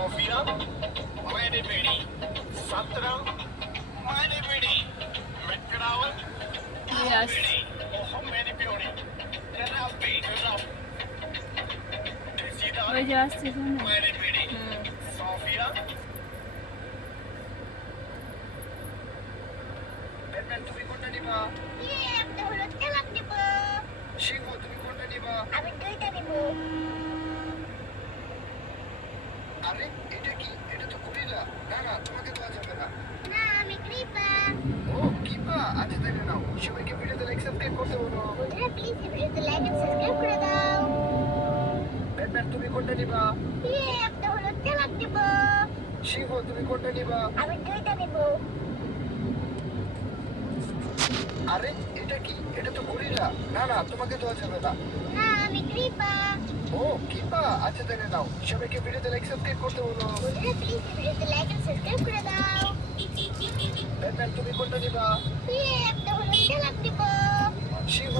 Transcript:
Sophia मैंने बेड़ी 17 मैंने बेड़ी मेट्रावन Yes. बेड़ी ओह मैंने बेड़ी राबी राब सीधा ওই যে আসতেছে না। मैंने बेड़ी হুম। सोफिया ব্যাটম্যান তুমি কোনটা নিবা একটা হলো চালাক দিব সিংহ তুমি কোনটা নিবা আমি দুইটা দিব আরে এটা কি এটা তো গরিলা না না তোমাকে দেওয়া যাবে না না আমি কৃপা ও কিপা আচ্ছা তাহলে নাও সবাইকে ভিডিওতে লাইক সাবস্ক্রাইব করতে বলো বন্ধুরা প্লিজ ভিডিওতে লাইক এন্ড সাবস্ক্রাইব করে দাও ব্যাটম্যান তুমি কোনটা নিবা একটা হলো চালাক দিব সিংহ তুমি কোনটা নিবা আমি দুইটা দিব আরে এটা কি এটা তো গরিলা না না তোমাকে দেওয়া যাবে না না আমি কৃপা ও কিপা আচ্ছা তাহলে নাও সবাইকে ভিডিওতে লাইক সাবস্ক্রাইব করতে বলো বন্ধুরা প্লিজ ভিডিওতে লাইক এন্ড সাবস্ক্রাইব করে দাও ব্যাটম্যান তুমি কোনটা নিবা একটা হলো চালাক দিব সিংহ